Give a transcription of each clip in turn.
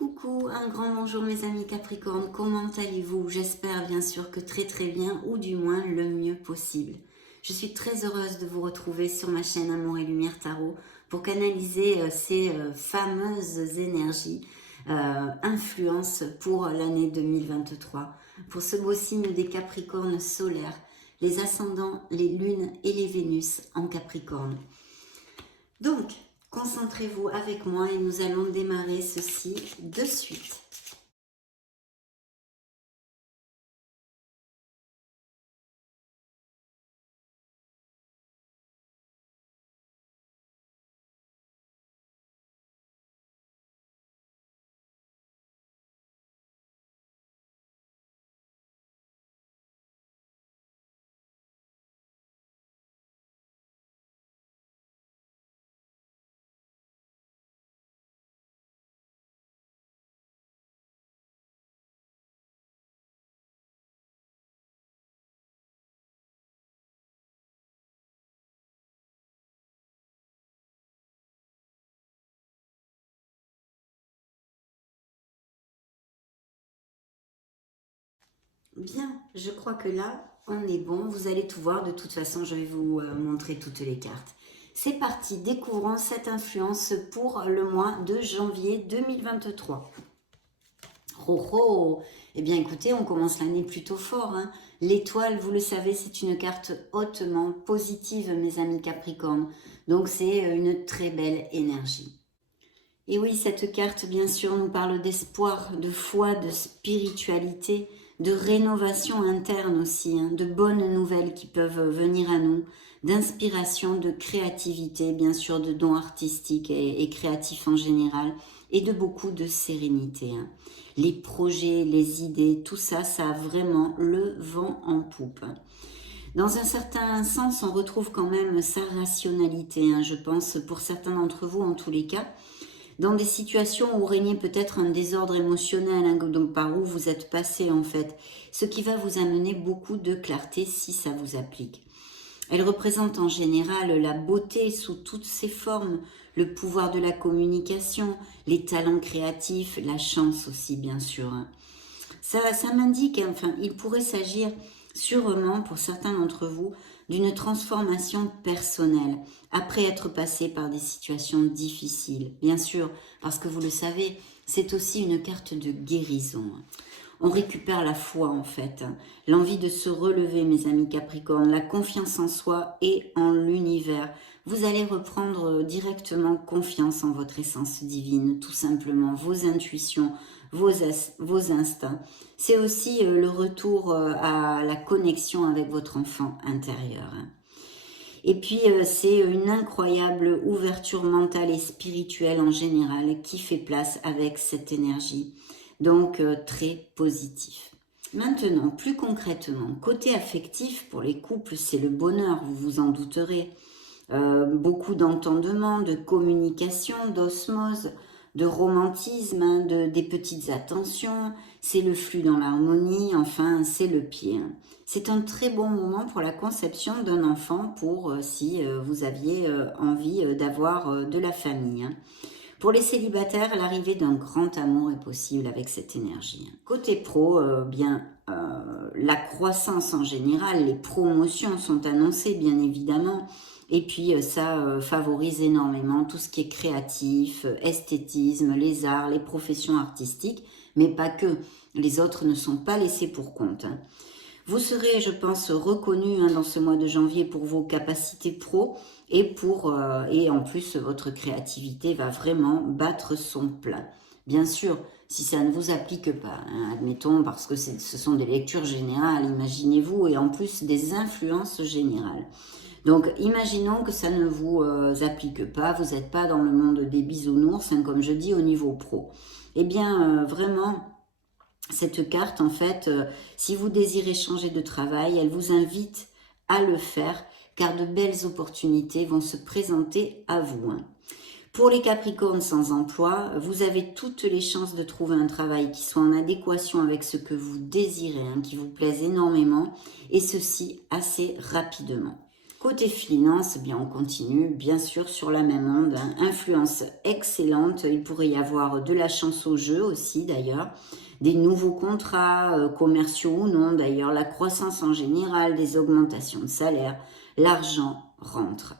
Coucou, un grand bonjour mes amis Capricorne, comment allez-vous? J'espère bien sûr que très bien ou du moins le mieux possible. Je suis très heureuse de vous retrouver sur ma chaîne Amour et Lumière Tarot pour canaliser ces fameuses énergies, influences pour l'année 2023. Pour ce beau signe des Capricornes solaires, les ascendants, les lunes et les Vénus en Capricorne. Donc, concentrez-vous avec moi et nous allons démarrer ceci de suite. Bien, je crois que là, on est bon. Vous allez tout voir. De toute façon, je vais vous montrer toutes les cartes. C'est parti, découvrons cette influence pour le mois de janvier 2023. Oh oh! Eh bien écoutez, on commence l'année plutôt fort, hein. L'étoile, vous le savez, c'est une carte hautement positive, mes amis Capricornes. Donc c'est une très belle énergie. Et oui, cette carte, bien sûr, nous parle d'espoir, de foi, de spiritualité, de rénovation interne aussi, hein, de bonnes nouvelles qui peuvent venir à nous, d'inspiration, de créativité, bien sûr, de dons artistiques et créatifs en général, et de beaucoup de sérénité, hein. Les projets, les idées, tout ça, ça a vraiment le vent en poupe. Dans un certain sens, on retrouve quand même sa rationalité, hein, je pense, pour certains d'entre vous en tous les cas, dans des situations où régnait peut-être un désordre émotionnel, hein, donc par où vous êtes passé en fait, ce qui va vous amener beaucoup de clarté si ça vous applique. Elle représente en général la beauté sous toutes ses formes, le pouvoir de la communication, les talents créatifs, la chance aussi bien sûr. Ça m'indique, enfin, il pourrait s'agir sûrement pour certains d'entre vous d'une transformation personnelle après être passé par des situations difficiles. Bien sûr, parce que vous le savez, c'est aussi une carte de guérison. On récupère la foi en fait, l'envie de se relever mes amis Capricorne, la confiance en soi et en l'univers. Vous allez reprendre directement confiance en votre essence divine, tout simplement, vos intuitions, vos instincts. C'est aussi le retour à la connexion avec votre enfant intérieur. Et puis, c'est une incroyable ouverture mentale et spirituelle en général qui fait place avec cette énergie. Donc, très positif. Maintenant, plus concrètement, côté affectif, pour les couples, c'est le bonheur, vous vous en douterez. Beaucoup d'entendement, de communication, d'osmose, de romantisme, hein, des petites attentions, c'est le flux dans l'harmonie, enfin c'est le pied. Hein. C'est un très bon moment pour la conception d'un enfant pour si vous aviez envie d'avoir de la famille. Hein. Pour les célibataires, l'arrivée d'un grand amour est possible avec cette énergie. Hein. Côté pro, la croissance en général, les promotions sont annoncées bien évidemment. Et puis ça favorise énormément tout ce qui est créatif, esthétisme, les arts, les professions artistiques, mais pas que. Les autres ne sont pas laissés pour compte. Hein. Vous serez, je pense, reconnu hein, dans ce mois de janvier pour vos capacités pro et en plus votre créativité va vraiment battre son plein. Bien sûr, si ça ne vous applique pas, hein, admettons parce que ce sont des lectures générales, imaginez-vous, et en plus des influences générales. Donc, imaginons que ça ne vous applique pas, vous n'êtes pas dans le monde des bisounours, hein, comme je dis, au niveau pro. Eh bien, vraiment, cette carte, en fait, si vous désirez changer de travail, elle vous invite à le faire, car de belles opportunités vont se présenter à vous. Hein. Pour les Capricornes sans emploi, vous avez toutes les chances de trouver un travail qui soit en adéquation avec ce que vous désirez, hein, qui vous plaise énormément, et ceci assez rapidement. Côté finance, eh bien on continue bien sûr sur la même onde, hein. Influence excellente, il pourrait y avoir de la chance au jeu aussi d'ailleurs, des nouveaux contrats commerciaux ou non d'ailleurs, la croissance en général, des augmentations de salaire, l'argent rentre.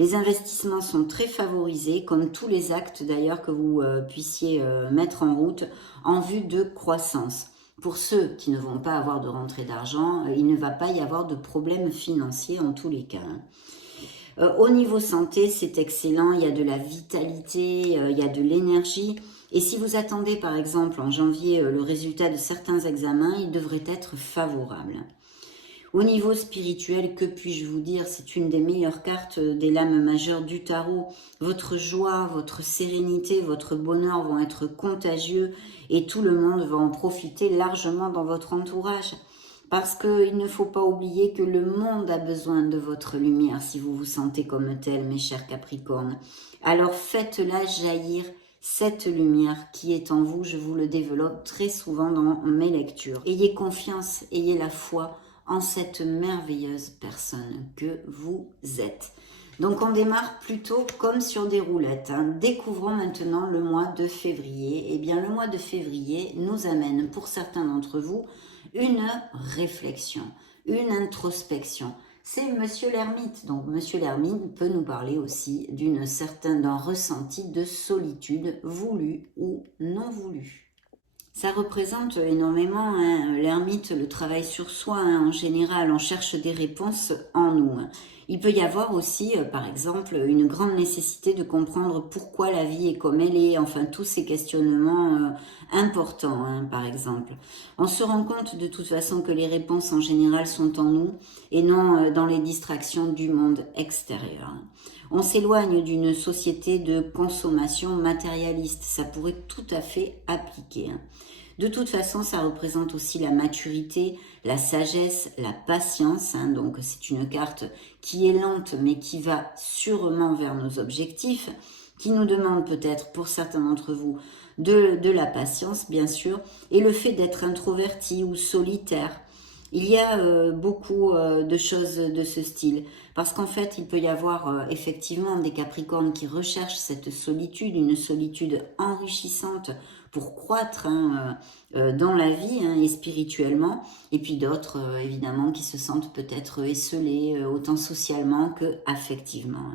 Les investissements sont très favorisés, comme tous les actes d'ailleurs que vous puissiez mettre en route en vue de croissance. Pour ceux qui ne vont pas avoir de rentrée d'argent, il ne va pas y avoir de problème financier en tous les cas, hein. Au niveau santé, c'est excellent, il y a de la vitalité, il y a de l'énergie. Et si vous attendez par exemple en janvier le résultat de certains examens, il devrait être favorable. Au niveau spirituel, que puis-je vous dire? C'est une des meilleures cartes des lames majeures du tarot. Votre joie, votre sérénité, votre bonheur vont être contagieux et tout le monde va en profiter largement dans votre entourage. Parce qu'il ne faut pas oublier que le monde a besoin de votre lumière si vous vous sentez comme tel, mes chers Capricornes. Alors faites-la jaillir, cette lumière qui est en vous. Je vous le développe très souvent dans mes lectures. Ayez confiance, ayez la foi en cette merveilleuse personne que vous êtes. Donc on démarre plutôt comme sur des roulettes, hein. Découvrons maintenant le mois de février. Eh bien le mois de février nous amène pour certains d'entre vous une réflexion, une introspection. C'est Monsieur l'Ermite. Donc Monsieur l'Ermite peut nous parler aussi d'un ressenti de solitude voulu ou non voulu. Ça représente énormément, hein, l'ermite, le travail sur soi, hein, en général, on cherche des réponses en nous, hein. Il peut y avoir aussi, par exemple, une grande nécessité de comprendre pourquoi la vie est comme elle est, enfin tous ces questionnements importants, hein, par exemple. On se rend compte de toute façon que les réponses en général sont en nous et non dans les distractions du monde extérieur. On s'éloigne d'une société de consommation matérialiste, ça pourrait tout à fait appliquer, hein. De toute façon, ça représente aussi la maturité, la sagesse, la patience, hein. Donc c'est une carte qui est lente mais qui va sûrement vers nos objectifs, qui nous demande peut-être pour certains d'entre vous de la patience bien sûr, et le fait d'être introverti ou solitaire. Il y a beaucoup de choses de ce style, parce qu'en fait, il peut y avoir effectivement des Capricornes qui recherchent cette solitude, une solitude enrichissante pour croître, hein, dans la vie, hein, et spirituellement, et puis d'autres, évidemment, qui se sentent peut-être esselés, autant socialement que affectivement.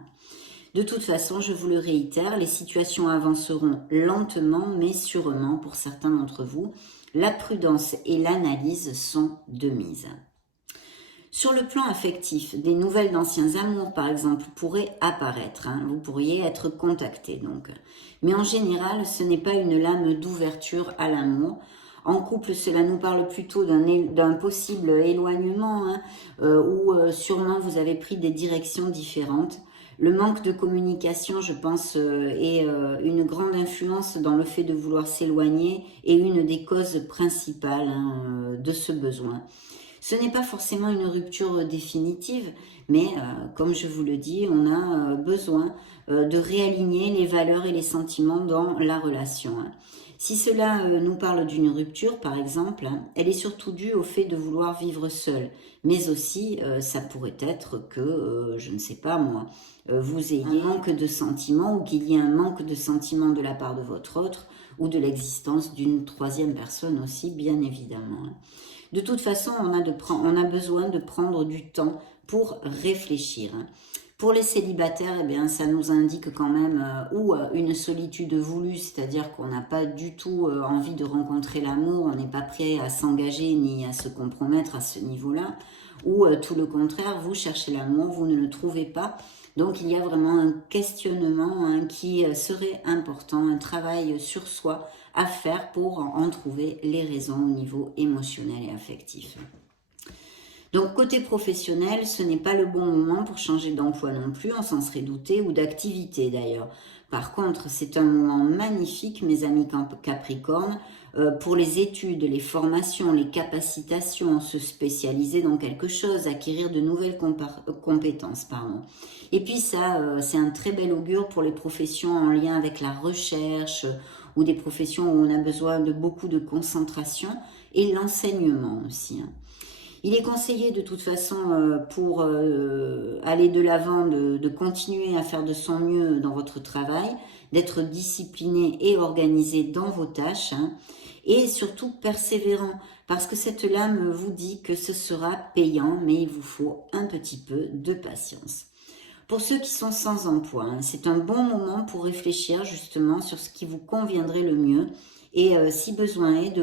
De toute façon, je vous le réitère, les situations avanceront lentement mais sûrement pour certains d'entre vous. La prudence et l'analyse sont de mise. Sur le plan affectif, des nouvelles d'anciens amours, par exemple, pourraient apparaître, hein. Vous pourriez être contacté, donc. Mais en général, ce n'est pas une lame d'ouverture à l'amour. En couple, cela nous parle plutôt d'un possible éloignement, hein, où sûrement vous avez pris des directions différentes. Le manque de communication, je pense, est une grande influence dans le fait de vouloir s'éloigner et une des causes principales, hein, de ce besoin. Ce n'est pas forcément une rupture définitive, mais comme je vous le dis, on a besoin de réaligner les valeurs et les sentiments dans la relation, hein. Si cela nous parle d'une rupture, par exemple, hein, elle est surtout due au fait de vouloir vivre seul. Mais aussi, ça pourrait être que, je ne sais pas moi, vous ayez un manque de sentiments ou qu'il y ait un manque de sentiments de la part de votre autre ou de l'existence d'une troisième personne aussi, bien évidemment, hein. De toute façon, on a besoin de prendre du temps pour réfléchir, hein. Pour les célibataires, eh bien, ça nous indique quand même une solitude voulue, c'est-à-dire qu'on n'a pas du tout envie de rencontrer l'amour, on n'est pas prêt à s'engager ni à se compromettre à ce niveau-là, ou tout le contraire, vous cherchez l'amour, vous ne le trouvez pas. Donc il y a vraiment un questionnement, hein, qui serait important, un travail sur soi à faire pour en trouver les raisons au niveau émotionnel et affectif. Donc côté professionnel, ce n'est pas le bon moment pour changer d'emploi non plus, on s'en serait douté, ou d'activité d'ailleurs. Par contre, c'est un moment magnifique, mes amis Capricornes, pour les études, les formations, les capacitations, se spécialiser dans quelque chose, acquérir de nouvelles compétences, pardon. Et puis ça, c'est un très bel augure pour les professions en lien avec la recherche, ou des professions où on a besoin de beaucoup de concentration, et l'enseignement aussi, hein. Il est conseillé de toute façon pour aller de l'avant, de continuer à faire de son mieux dans votre travail, d'être discipliné et organisé dans vos tâches, hein, et surtout persévérant, parce que cette lame vous dit que ce sera payant, mais il vous faut un petit peu de patience. Pour ceux qui sont sans emploi, hein, c'est un bon moment pour réfléchir justement sur ce qui vous conviendrait le mieux et si besoin est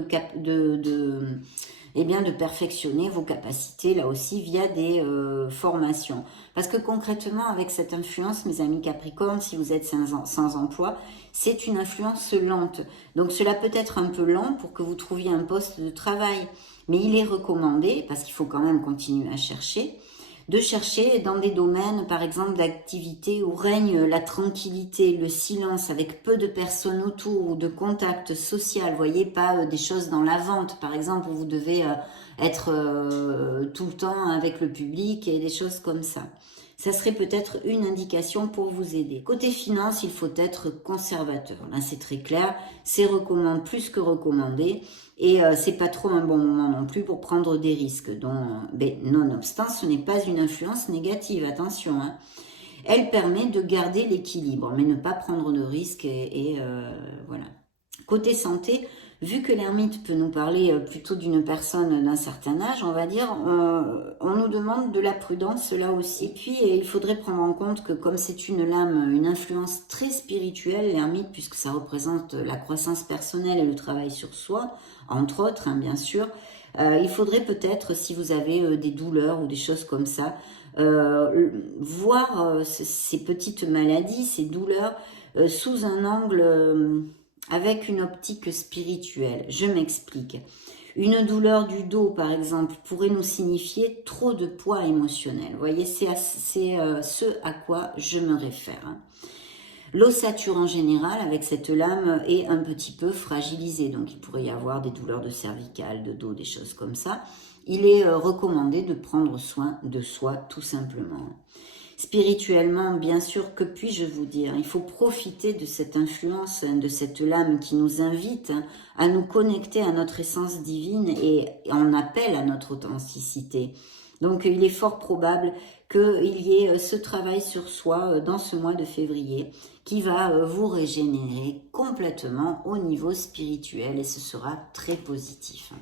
eh bien, de perfectionner vos capacités là aussi via des formations. Parce que concrètement, avec cette influence, mes amis Capricorne, si vous êtes sans emploi, c'est une influence lente. Donc cela peut être un peu lent pour que vous trouviez un poste de travail. Mais il est recommandé, parce qu'il faut quand même continuer à chercher, de chercher dans des domaines, par exemple, d'activité où règne la tranquillité, le silence, avec peu de personnes autour ou de contact social. Voyez, pas des choses dans la vente, par exemple, où vous devez être tout le temps avec le public et des choses comme ça. Ça serait peut-être une indication pour vous aider. Côté finance, il faut être conservateur. Là, c'est très clair. C'est recommandé, plus que recommandé. Et c'est pas trop un bon moment non plus pour prendre des risques. Donc, nonobstant, ce n'est pas une influence négative, attention. Hein. Elle permet de garder l'équilibre, mais ne pas prendre de risques et voilà. Côté santé, vu que l'ermite peut nous parler plutôt d'une personne d'un certain âge, on va dire, on nous demande de la prudence là aussi. Et puis, il faudrait prendre en compte que comme c'est une lame, une influence très spirituelle, l'ermite, puisque ça représente la croissance personnelle et le travail sur soi, entre autres, hein, bien sûr, il faudrait peut-être, si vous avez des douleurs ou des choses comme ça, voir ces petites maladies, ces douleurs, sous un angle avec une optique spirituelle. Je m'explique. Une douleur du dos, par exemple, pourrait nous signifier trop de poids émotionnel. Vous voyez, c'est ce à quoi je me réfère. Hein. L'ossature en général, avec cette lame, est un petit peu fragilisée. Donc, il pourrait y avoir des douleurs de cervicales, de dos, des choses comme ça. Il est recommandé de prendre soin de soi, tout simplement. Spirituellement, bien sûr, que puis-je vous dire? Il faut profiter de cette influence, de cette lame qui nous invite à nous connecter à notre essence divine et en appelle à notre authenticité. Donc, il est fort probable qu'il y ait ce travail sur soi dans ce mois de février qui va vous régénérer complètement au niveau spirituel et ce sera très positif.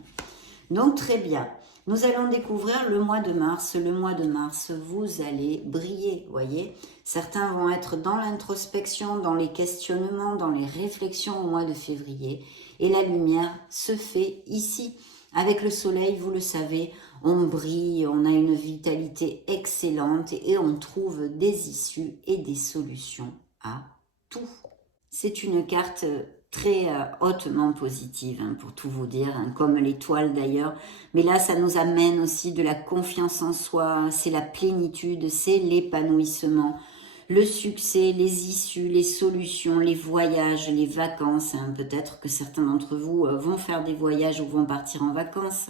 Donc, très bien. Nous allons découvrir le mois de mars. Le mois de mars, vous allez briller, voyez. Certains vont être dans l'introspection, dans les questionnements, dans les réflexions au mois de février. Et la lumière se fait ici. Avec le soleil, vous le savez, on brille, on a une vitalité excellente et on trouve des issues et des solutions à tout. C'est une carte très hautement positive, hein, pour tout vous dire, hein, comme l'étoile d'ailleurs. Mais là, ça nous amène aussi de la confiance en soi, c'est la plénitude, c'est l'épanouissement, le succès, les issues, les solutions, les voyages, les vacances. Hein. Peut-être que certains d'entre vous vont faire des voyages ou vont partir en vacances.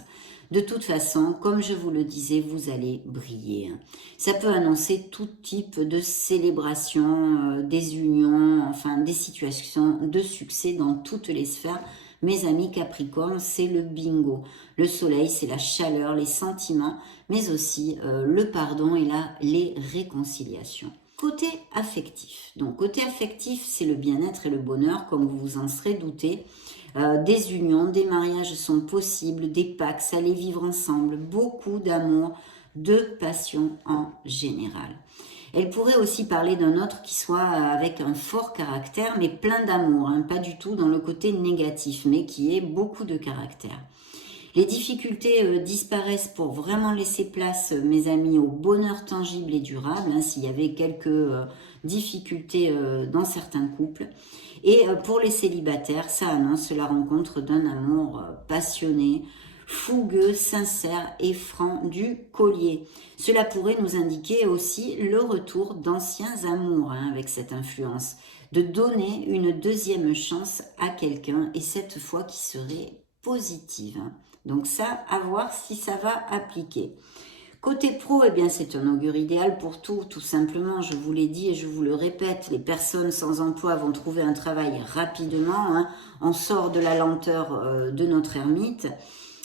De toute façon, comme je vous le disais, vous allez briller. Ça peut annoncer tout type de célébration, des unions, enfin des situations de succès dans toutes les sphères. Mes amis Capricorne, c'est le bingo. Le soleil, c'est la chaleur, les sentiments, mais aussi le pardon et là, les réconciliations. Côté affectif. Donc, côté affectif, c'est le bien-être et le bonheur, comme vous vous en serez douté. Des unions, des mariages sont possibles, des pactes, aller vivre ensemble, beaucoup d'amour, de passion en général. Elle pourrait aussi parler d'un autre qui soit avec un fort caractère, mais plein d'amour, hein, pas du tout dans le côté négatif, mais qui ait beaucoup de caractère. Les difficultés disparaissent pour vraiment laisser place, mes amis, au bonheur tangible et durable, hein, s'il y avait quelques difficultés dans certains couples. Et pour les célibataires, ça annonce la rencontre d'un amour passionné, fougueux, sincère et franc du collier. Cela pourrait nous indiquer aussi le retour d'anciens amours, hein, avec cette influence, de donner une deuxième chance à quelqu'un et cette fois qui serait positive. Hein. Donc ça, à voir si ça va appliquer. Côté pro, eh bien, c'est un augure idéal pour tout simplement. Je vous l'ai dit et je vous le répète, les personnes sans emploi vont trouver un travail rapidement. Hein. On sort de la lenteur de notre ermite.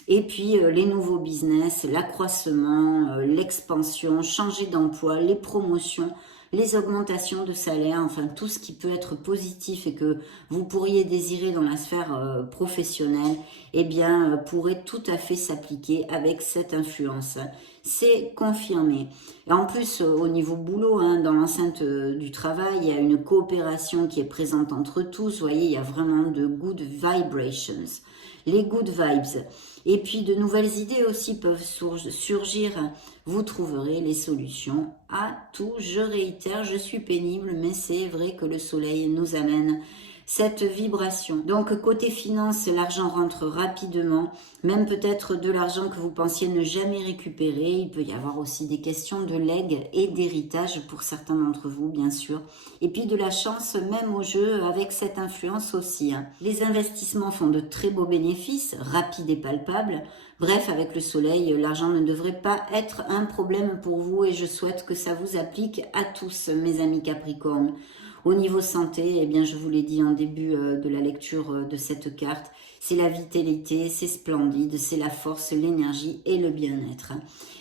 Et puis les nouveaux business, l'accroissement, l'expansion, changer d'emploi, les promotions, les augmentations de salaire, enfin tout ce qui peut être positif et que vous pourriez désirer dans la sphère professionnelle, eh bien pourrait tout à fait s'appliquer avec cette influence. C'est confirmé. Et en plus, au niveau boulot, hein, dans l'enceinte du travail, il y a une coopération qui est présente entre tous. Vous voyez, il y a vraiment de good vibrations, les good vibes. Et puis de nouvelles idées aussi peuvent surgir. Vous trouverez les solutions à tout. Je réitère, je suis pénible, mais c'est vrai que le soleil nous amène cette vibration. Donc côté finance, l'argent rentre rapidement, même peut-être de l'argent que vous pensiez ne jamais récupérer. Il peut y avoir aussi des questions de legs et d'héritage pour certains d'entre vous, bien sûr. Et puis de la chance même au jeu avec cette influence aussi. Les investissements font de très beaux bénéfices, rapides et palpables. Bref, avec le soleil, l'argent ne devrait pas être un problème pour vous et je souhaite que ça vous applique à tous, mes amis Capricorne. Au niveau santé, eh bien, je vous l'ai dit en début de la lecture de cette carte, c'est la vitalité, c'est splendide, c'est la force, l'énergie et le bien-être.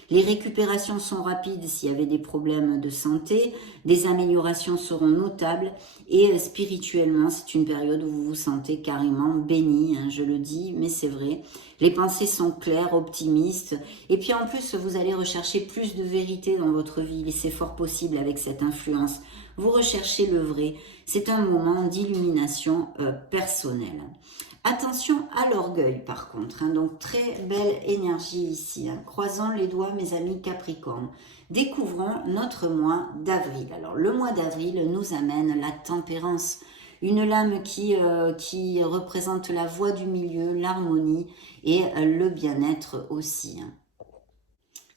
Les récupérations sont rapides s'il y avait des problèmes de santé, des améliorations seront notables et spirituellement, c'est une période où vous vous sentez carrément béni, hein, je le dis, mais c'est vrai. Les pensées sont claires, optimistes et puis en plus, vous allez rechercher plus de vérité dans votre vie et c'est fort possible avec cette influence. Vous recherchez le vrai, c'est un moment d'illumination personnelle. Attention à l'orgueil par contre, hein, donc très belle énergie ici. Hein. Croisons les doigts mes amis Capricorne. Découvrons notre mois d'avril. Alors le mois d'avril nous amène la tempérance, une lame qui représente la voie du milieu, l'harmonie et le bien-être aussi. Hein.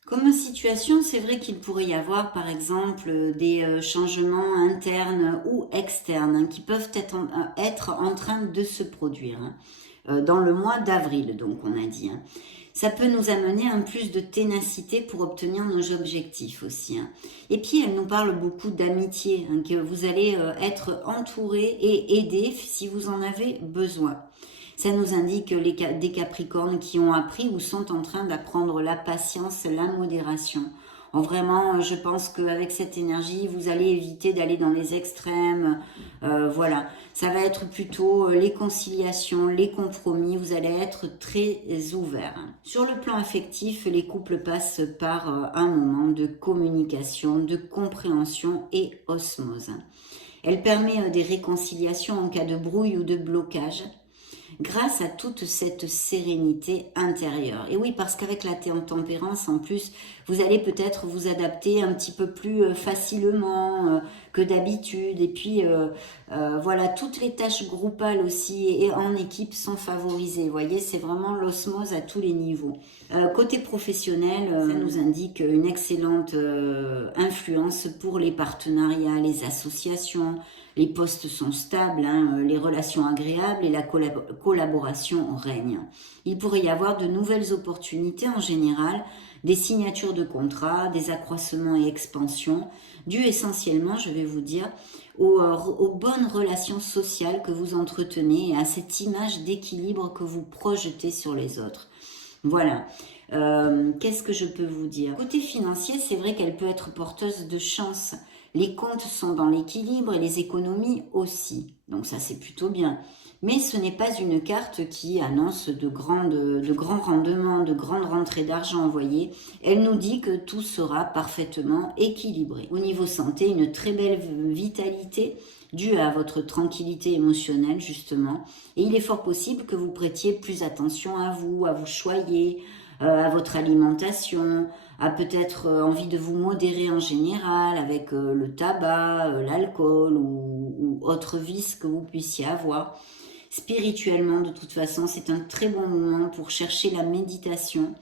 Comme situation, c'est vrai qu'il pourrait y avoir par exemple des changements internes ou externes hein, qui peuvent être en train de se produire hein, dans le mois d'avril, donc on a dit. Hein. Ça peut nous amener un plus de ténacité pour obtenir nos objectifs aussi. Hein. Et puis elle nous parle beaucoup d'amitié, hein, que vous allez être entouré et aidé si vous en avez besoin. Ça nous indique des Capricornes qui ont appris ou sont en train d'apprendre la patience, la modération. Vraiment, je pense qu'avec cette énergie, vous allez éviter d'aller dans les extrêmes. Voilà, ça va être plutôt les conciliations, les compromis. Vous allez être très ouverts. Sur le plan affectif, les couples passent par un moment de communication, de compréhension et osmose. Elle permet des réconciliations en cas de brouille ou de blocage, grâce à toute cette sérénité intérieure. Et oui, parce qu'avec la tempérance, en plus, vous allez peut-être vous adapter un petit peu plus facilement que d'habitude. Et puis, voilà, toutes les tâches groupales aussi et en équipe sont favorisées. Vous voyez, c'est vraiment l'osmose à tous les niveaux. Côté professionnel, ça nous indique une excellente influence pour les partenariats, les associations. Les postes sont stables, hein, les relations agréables et la collaboration règne. Il pourrait y avoir de nouvelles opportunités en général, des signatures de contrats, des accroissements et expansions, dus essentiellement, je vais vous dire, aux bonnes relations sociales que vous entretenez et à cette image d'équilibre que vous projetez sur les autres. Voilà. Qu'est-ce que je peux vous dire? Côté financier, c'est vrai qu'elle peut être porteuse de chance. Les comptes sont dans l'équilibre et les économies aussi. Donc ça, c'est plutôt bien. Mais ce n'est pas une carte qui annonce de grands rendements, de grandes rentrées d'argent, vous voyez. Elle nous dit que tout sera parfaitement équilibré. Au niveau santé, une très belle vitalité due à votre tranquillité émotionnelle, justement. Et il est fort possible que vous prêtiez plus attention à vous choyer, à votre alimentation, à peut-être envie de vous modérer en général avec le tabac, l'alcool ou autres vices que vous puissiez avoir. Spirituellement, de toute façon, c'est un très bon moment pour chercher la méditation,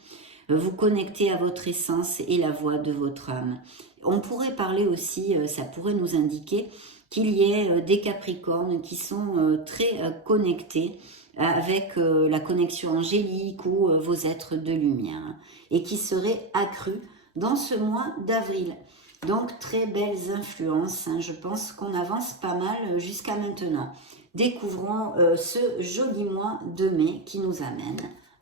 vous connecter à votre essence et la voix de votre âme. On pourrait parler aussi, ça pourrait nous indiquer qu'il y ait des Capricornes qui sont très connectés avec la connexion angélique ou vos êtres de lumière et qui seraient accrus dans ce mois d'avril. Donc très belles influences, hein. Je pense qu'on avance pas mal jusqu'à maintenant. Découvrons ce joli mois de mai qui nous amène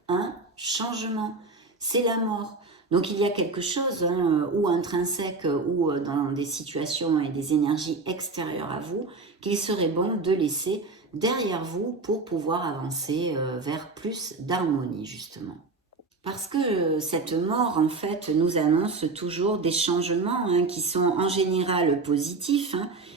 un changement, c'est la mort. Donc il y a quelque chose, ou intrinsèque, ou dans des situations et des énergies extérieures à vous, qu'il serait bon de laisser derrière vous pour pouvoir avancer vers plus d'harmonie, justement. Parce que cette mort, en fait, nous annonce toujours des changements qui sont en général positifs,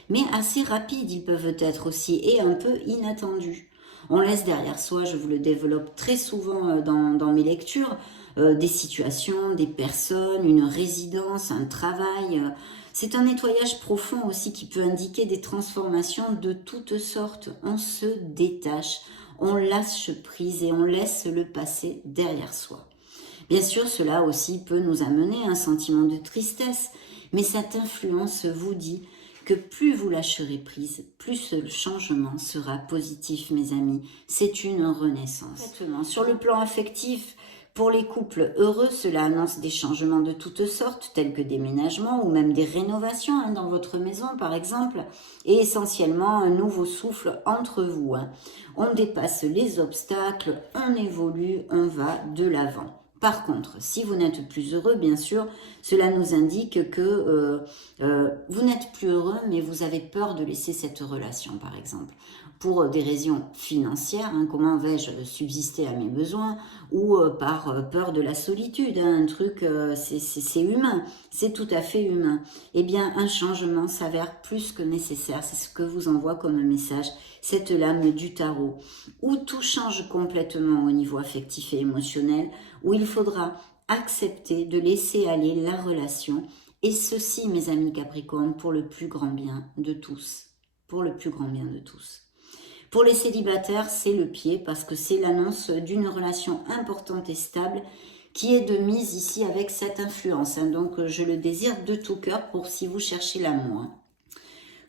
mais assez rapides. Ils peuvent être aussi et un peu inattendus. On laisse derrière soi, je vous le développe très souvent dans mes lectures, des situations, des personnes, une résidence, un travail. C'est un nettoyage profond aussi qui peut indiquer des transformations de toutes sortes. On se détache, on lâche prise et on laisse le passé derrière soi. Bien sûr, cela aussi peut nous amener à un sentiment de tristesse, mais cette influence vous dit que plus vous lâcherez prise, plus le changement sera positif, mes amis. C'est une renaissance. Exactement. Sur le plan affectif, pour les couples heureux, cela annonce des changements de toutes sortes, tels que des ménagements ou même des rénovations dans votre maison, par exemple, et essentiellement un nouveau souffle entre vous. On dépasse les obstacles, on évolue, on va de l'avant. Par contre, si vous n'êtes plus heureux, bien sûr, cela nous indique que vous n'êtes plus heureux, mais vous avez peur de laisser cette relation, par exemple. Pour des raisons financières, comment vais-je subsister à mes besoins, ou par peur de la solitude, un truc, c'est humain, c'est tout à fait humain. Eh bien, un changement s'avère plus que nécessaire, c'est ce que vous envoie comme message cette lame du tarot, où tout change complètement au niveau affectif et émotionnel, où il faudra accepter de laisser aller la relation, et ceci, mes amis Capricorne, pour le plus grand bien de tous. Pour le plus grand bien de tous. Pour les célibataires, c'est le pied, parce que c'est l'annonce d'une relation importante et stable qui est de mise ici avec cette influence. Donc, je le désire de tout cœur pour si vous cherchez l'amour.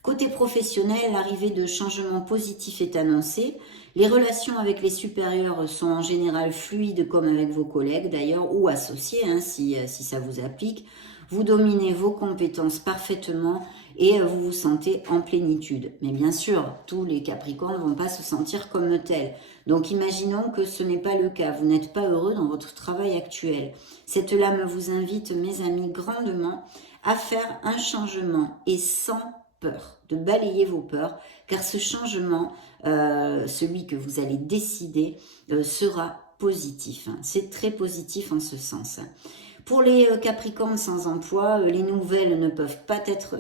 Côté professionnel, l'arrivée de changements positifs est annoncée. Les relations avec les supérieurs sont en général fluides comme avec vos collègues d'ailleurs ou associés si ça vous applique. Vous dominez vos compétences parfaitement et vous vous sentez en plénitude. Mais bien sûr, tous les Capricornes ne vont pas se sentir comme tels. Donc imaginons que ce n'est pas le cas. Vous n'êtes pas heureux dans votre travail actuel. Cette lame vous invite, mes amis, grandement à faire un changement et sans peur, de balayer vos peurs, car ce changement, celui que vous allez décider, sera positif. C'est très positif en ce sens. Pour les Capricornes sans emploi, les nouvelles ne peuvent pas être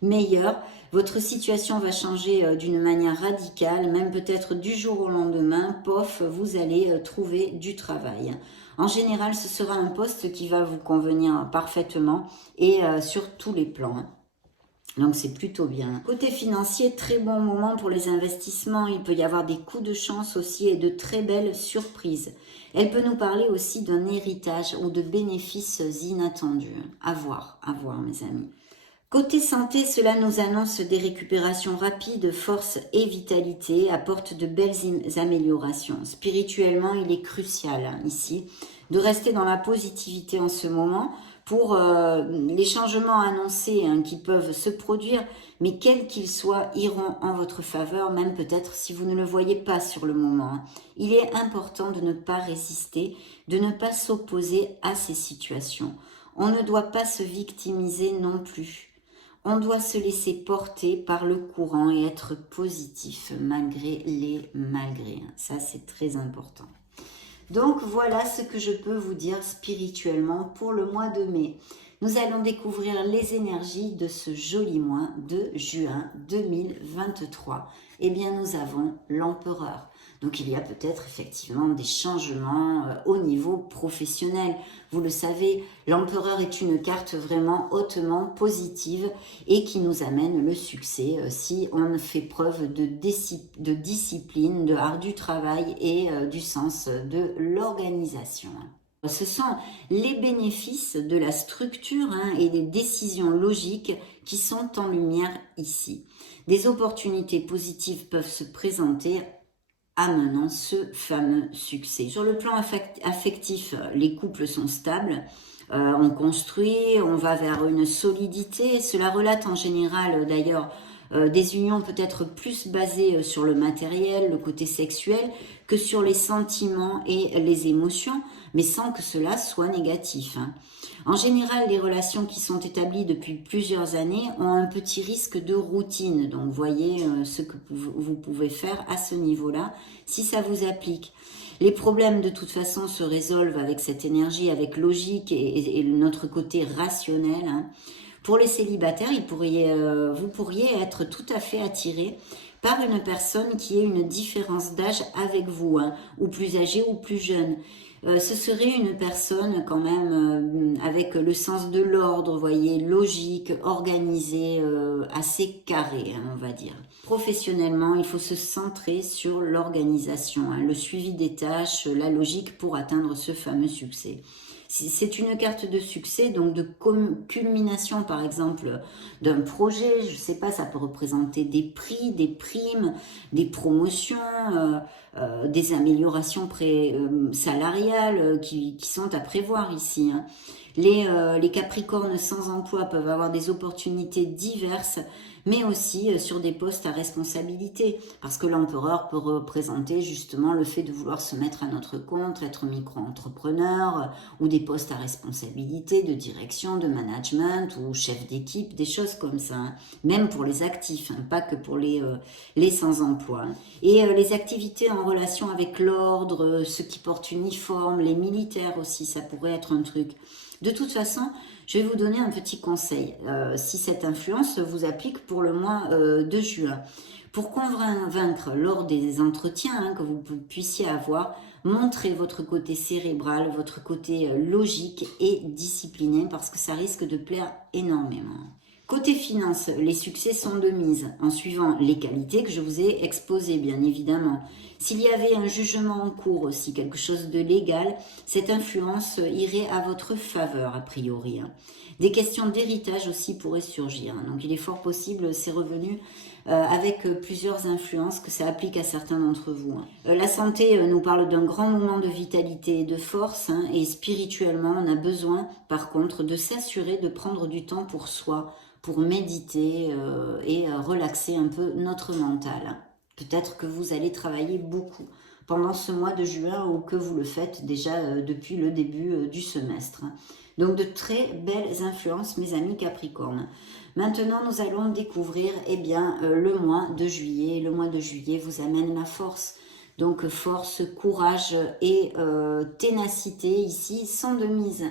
meilleures. Votre situation va changer d'une manière radicale, même peut-être du jour au lendemain. Pof, vous allez trouver du travail. En général, ce sera un poste qui va vous convenir parfaitement et sur tous les plans. Donc c'est plutôt bien. Côté financier, très bon moment pour les investissements. Il peut y avoir des coups de chance aussi et de très belles surprises. Elle peut nous parler aussi d'un héritage ou de bénéfices inattendus. À voir mes amis. Côté santé, cela nous annonce des récupérations rapides, force et vitalité, apporte de belles améliorations. Spirituellement, il est crucial ici de rester dans la positivité en ce moment pour les changements annoncés qui peuvent se produire, mais quels qu'ils soient, iront en votre faveur, même peut-être si vous ne le voyez pas sur le moment. Il est important de ne pas résister, de ne pas s'opposer à ces situations. On ne doit pas se victimiser non plus. On doit se laisser porter par le courant et être positif malgré les malgrés. Ça, c'est très important. Donc, voilà ce que je peux vous dire spirituellement pour le mois de mai. Nous allons découvrir les énergies de ce joli mois de juin 2023. Eh bien, nous avons l'empereur. Donc, il y a peut-être effectivement des changements au niveau professionnel. Vous le savez, l'empereur est une carte vraiment hautement positive et qui nous amène le succès si on fait preuve de discipline, de ardu travail et du sens de l'organisation. Ce sont les bénéfices de la structure et des décisions logiques qui sont en lumière ici. Des opportunités positives peuvent se présenter amenant ce fameux succès. Sur le plan affectif, les couples sont stables, on construit, on va vers une solidité. Cela relate en général d'ailleurs des unions peut-être plus basées sur le matériel, le côté sexuel, que sur les sentiments et les émotions, mais sans que cela soit négatif. En général, les relations qui sont établies depuis plusieurs années ont un petit risque de routine. Donc, voyez ce que vous pouvez faire à ce niveau-là, si ça vous applique. Les problèmes, de toute façon, se résolvent avec cette énergie, avec logique et notre côté rationnel. Pour les célibataires, vous pourriez être tout à fait attiré par une personne qui ait une différence d'âge avec vous, ou plus âgée ou plus jeune. Ce serait une personne quand même avec le sens de l'ordre, voyez, logique, organisée, assez carré, on va dire. Professionnellement, il faut se centrer sur l'organisation, le suivi des tâches, la logique pour atteindre ce fameux succès. C'est une carte de succès, donc de culmination par exemple d'un projet, je ne sais pas, ça peut représenter des prix, des primes, des promotions, des améliorations salariales qui sont à prévoir ici. Les Capricornes sans emploi peuvent avoir des opportunités diverses, mais aussi sur des postes à responsabilité, parce que l'empereur peut représenter justement le fait de vouloir se mettre à notre compte, être micro-entrepreneur, ou des postes à responsabilité de direction, de management, ou chef d'équipe, des choses comme ça, même pour les actifs, pas que pour les sans-emploi. Et les activités en relation avec l'ordre, ceux qui portent uniforme, les militaires aussi, ça pourrait être un truc. De toute façon, je vais vous donner un petit conseil, si cette influence vous applique pour le mois de juin. Pour convaincre lors des entretiens que vous puissiez avoir, montrez votre côté cérébral, votre côté logique et discipliné, parce que ça risque de plaire énormément. Côté finance, les succès sont de mise, en suivant les qualités que je vous ai exposées, bien évidemment. S'il y avait un jugement en cours aussi, quelque chose de légal, cette influence irait à votre faveur, a priori. Des questions d'héritage aussi pourraient surgir. Donc il est fort possible, ces revenus, avec plusieurs influences, que ça applique à certains d'entre vous. La santé nous parle d'un grand moment de vitalité et de force, et spirituellement, on a besoin, par contre, de s'assurer de prendre du temps pour soi, pour méditer et relaxer un peu notre mental. Peut-être que vous allez travailler beaucoup pendant ce mois de juin, ou que vous le faites déjà depuis le début du semestre. Donc de très belles influences, mes amis Capricorne. Maintenant, nous allons découvrir le mois de juillet. Le mois de juillet vous amène la force. Donc force, courage et ténacité ici sont de mise.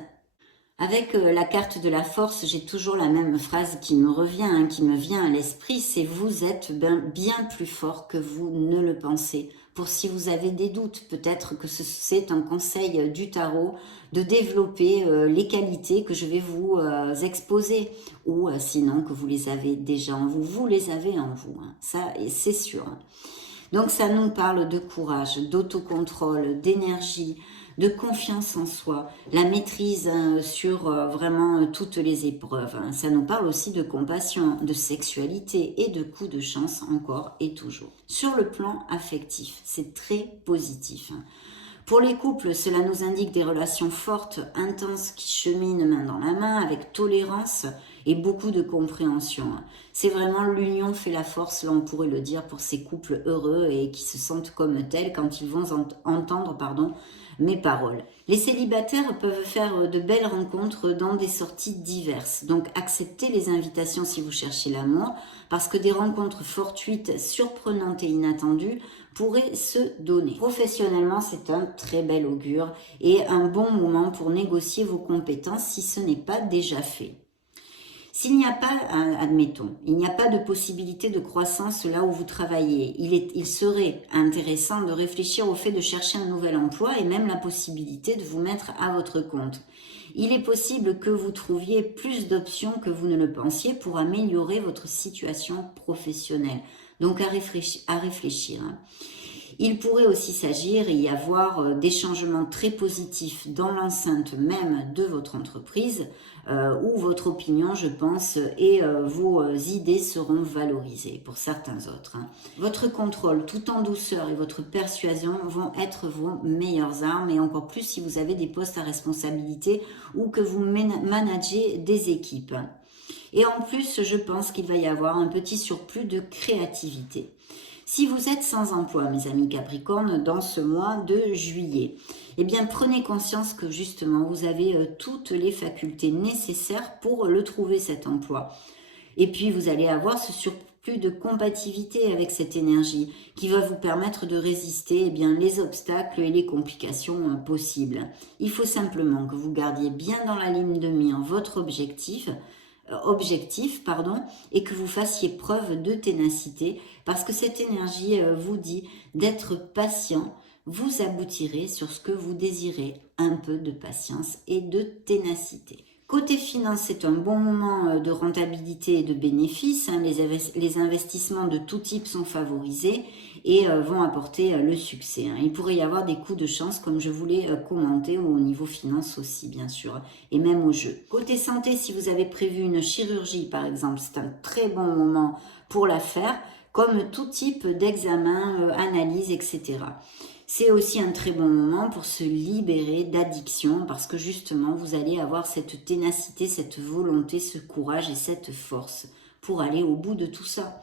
Avec la carte de la force, j'ai toujours la même phrase qui me revient, qui me vient à l'esprit, c'est « vous êtes bien plus fort que vous ne le pensez ». Pour si vous avez des doutes, peut-être que c'est un conseil du tarot de développer les qualités que je vais vous exposer, ou sinon que vous les avez déjà en vous, vous les avez en vous, ça c'est sûr. Donc ça nous parle de courage, d'autocontrôle, d'énergie, de confiance en soi, la maîtrise sur vraiment toutes les épreuves. Ça nous parle aussi de compassion, de sexualité et de coups de chance encore et toujours. Sur le plan affectif, c'est très positif. Pour les couples, cela nous indique des relations fortes, intenses, qui cheminent main dans la main, avec tolérance et beaucoup de compréhension. C'est vraiment l'union fait la force, là on pourrait le dire, pour ces couples heureux et qui se sentent comme tels quand ils vont entendre mes paroles. Les célibataires peuvent faire de belles rencontres dans des sorties diverses. Donc acceptez les invitations si vous cherchez l'amour, parce que des rencontres fortuites, surprenantes et inattendues pourraient se donner. Professionnellement, c'est un très bel augure et un bon moment pour négocier vos compétences si ce n'est pas déjà fait. S'il n'y a pas, admettons, il n'y a pas de possibilité de croissance là où vous travaillez, il serait intéressant de réfléchir au fait de chercher un nouvel emploi et même la possibilité de vous mettre à votre compte. Il est possible que vous trouviez plus d'options que vous ne le pensiez pour améliorer votre situation professionnelle. Donc à réfléchir. Il pourrait aussi s'agir et y avoir des changements très positifs dans l'enceinte même de votre entreprise où votre opinion, je pense, et vos idées seront valorisées pour certains autres. Votre contrôle tout en douceur et votre persuasion vont être vos meilleures armes, et encore plus si vous avez des postes à responsabilité ou que vous managez des équipes. Et en plus, je pense qu'il va y avoir un petit surplus de créativité. Si vous êtes sans emploi, mes amis Capricorne, dans ce mois de juillet, eh bien prenez conscience que justement vous avez toutes les facultés nécessaires pour le trouver cet emploi. Et puis vous allez avoir ce surplus de compatibilité avec cette énergie qui va vous permettre de résister les obstacles et les complications possibles. Il faut simplement que vous gardiez bien dans la ligne de mire votre objectif, et que vous fassiez preuve de ténacité parce que cette énergie vous dit d'être patient, vous aboutirez sur ce que vous désirez, un peu de patience et de ténacité. Côté finance, c'est un bon moment de rentabilité et de bénéfices. Les investissements de tout type sont favorisés et vont apporter le succès. Il pourrait y avoir des coups de chance, comme je vous l'ai commenté, au niveau finance aussi, bien sûr, et même au jeu. Côté santé, si vous avez prévu une chirurgie, par exemple, c'est un très bon moment pour la faire, comme tout type d'examen, analyse, etc. C'est aussi un très bon moment pour se libérer d'addiction parce que justement, vous allez avoir cette ténacité, cette volonté, ce courage et cette force pour aller au bout de tout ça.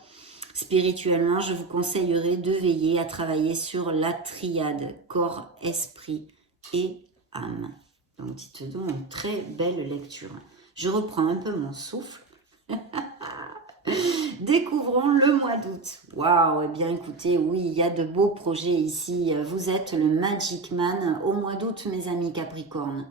Spirituellement, je vous conseillerais de veiller à travailler sur la triade corps, esprit et âme. Donc, dites donc une très belle lecture. Je reprends un peu mon souffle. Découvrons le mois d'août. Waouh, eh bien écoutez, oui, il y a de beaux projets ici. Vous êtes le Magic Man au mois d'août, mes amis Capricorne.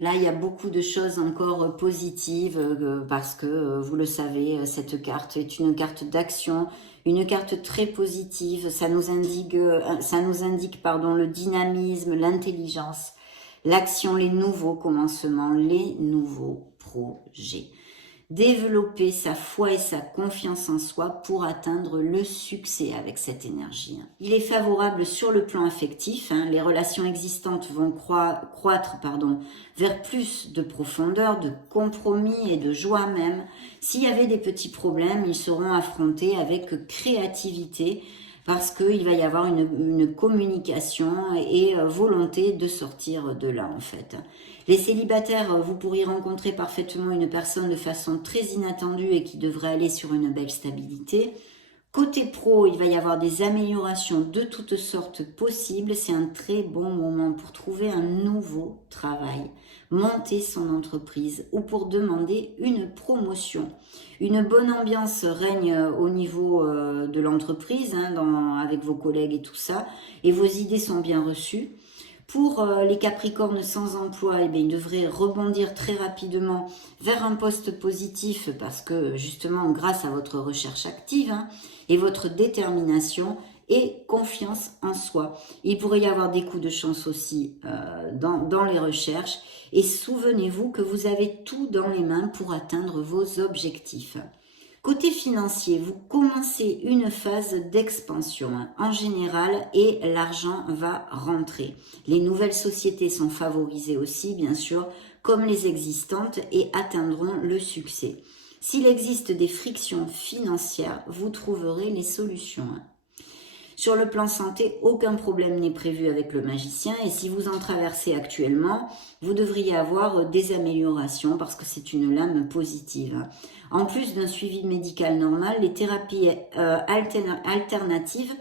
Là, il y a beaucoup de choses encore positives parce que, vous le savez, cette carte est une carte d'action, une carte très positive. Ça nous indique le dynamisme, l'intelligence, l'action, les nouveaux commencements, les nouveaux projets. Développer sa foi et sa confiance en soi pour atteindre le succès avec cette énergie. Il est favorable sur le plan affectif. Les relations existantes vont croître vers plus de profondeur, de compromis et de joie même. S'il y avait des petits problèmes, ils seront affrontés avec créativité parce qu'il va y avoir une communication et volonté de sortir de là en fait. Les célibataires, vous pourriez rencontrer parfaitement une personne de façon très inattendue et qui devrait aller sur une belle stabilité. Côté pro, il va y avoir des améliorations de toutes sortes possibles. C'est un très bon moment pour trouver un nouveau travail, monter son entreprise ou pour demander une promotion. Une bonne ambiance règne au niveau de l'entreprise, avec vos collègues et tout ça, et vos idées sont bien reçues. Pour les Capricornes sans emploi, ils devraient rebondir très rapidement vers un poste positif parce que justement grâce à votre recherche active et votre détermination et confiance en soi. Il pourrait y avoir des coups de chance aussi dans les recherches et souvenez-vous que vous avez tout dans les mains pour atteindre vos objectifs. Côté financier, vous commencez une phase d'expansion en général et l'argent va rentrer. Les nouvelles sociétés sont favorisées aussi, bien sûr, comme les existantes et atteindront le succès. S'il existe des frictions financières, vous trouverez les solutions. Sur le plan santé, aucun problème n'est prévu avec le magicien et si vous en traversez actuellement, vous devriez avoir des améliorations parce que c'est une lame positive. En plus d'un suivi médical normal, les thérapies alternatives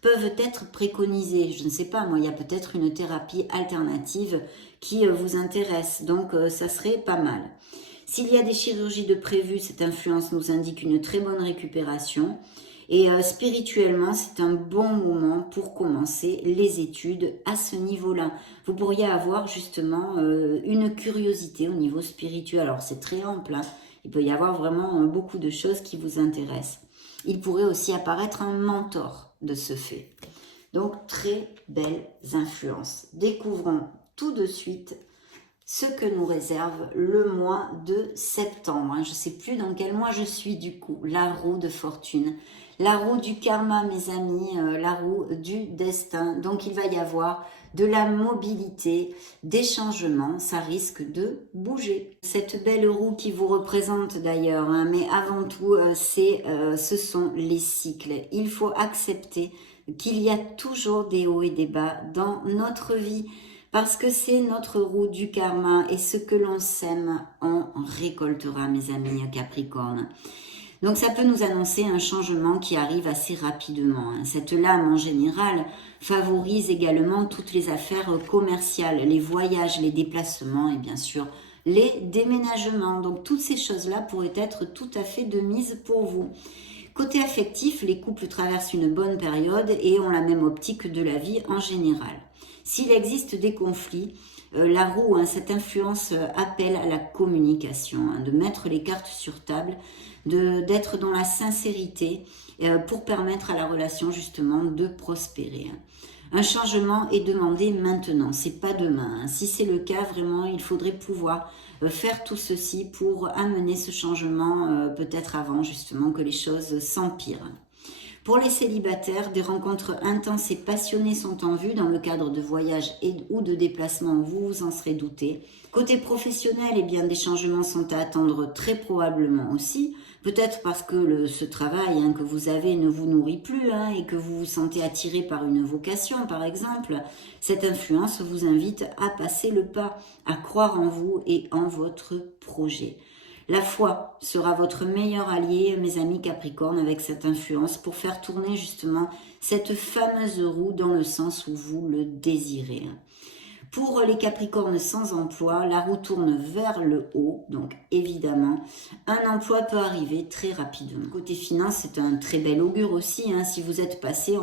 peuvent être préconisées. Je ne sais pas, moi, il y a peut-être une thérapie alternative qui vous intéresse, donc ça serait pas mal. S'il y a des chirurgies de prévues, cette influence nous indique une très bonne récupération. Et spirituellement, c'est un bon moment pour commencer les études à ce niveau-là. Vous pourriez avoir justement une curiosité au niveau spirituel. Alors c'est très ample, il peut y avoir vraiment beaucoup de choses qui vous intéressent. Il pourrait aussi apparaître un mentor de ce fait. Donc très belles influences. Découvrons tout de suite ce que nous réserve le mois de septembre. Je ne sais plus dans quel mois je suis du coup. La roue de fortune. La roue du karma, mes amis, la roue du destin. Donc, il va y avoir de la mobilité, des changements, ça risque de bouger. Cette belle roue qui vous représente d'ailleurs, mais avant tout, ce sont les cycles. Il faut accepter qu'il y a toujours des hauts et des bas dans notre vie. parce que c'est notre roue du karma et ce que l'on sème, on récoltera, mes amis Capricorne. Donc ça peut nous annoncer un changement qui arrive assez rapidement. Cette lame en général favorise également toutes les affaires commerciales, les voyages, les déplacements et bien sûr les déménagements. Donc toutes ces choses-là pourraient être tout à fait de mise pour vous. Côté affectif, les couples traversent une bonne période et ont la même optique de la vie en général. S'il existe des conflits, la roue, cette influence appelle à la communication, de mettre les cartes sur table, d'être dans la sincérité pour permettre à la relation justement de prospérer. Un changement est demandé maintenant, c'est pas demain. Si c'est le cas, vraiment, il faudrait pouvoir faire tout ceci pour amener ce changement peut-être avant justement que les choses s'empirent. Pour les célibataires, des rencontres intenses et passionnées sont en vue dans le cadre de voyages ou de déplacements, vous vous en serez douté. Côté professionnel, eh bien, des changements sont à attendre très probablement aussi. Peut-être parce que ce travail que vous avez ne vous nourrit plus et que vous vous sentez attiré par une vocation, par exemple. Cette influence vous invite à passer le pas, à croire en vous et en votre projet. La foi sera votre meilleur allié, mes amis Capricorne, avec cette influence pour faire tourner justement cette fameuse roue dans le sens où vous le désirez. Pour les Capricornes sans emploi, la roue tourne vers le haut, donc évidemment, un emploi peut arriver très rapidement. Côté finance, c'est un très bel augure aussi, si vous êtes passé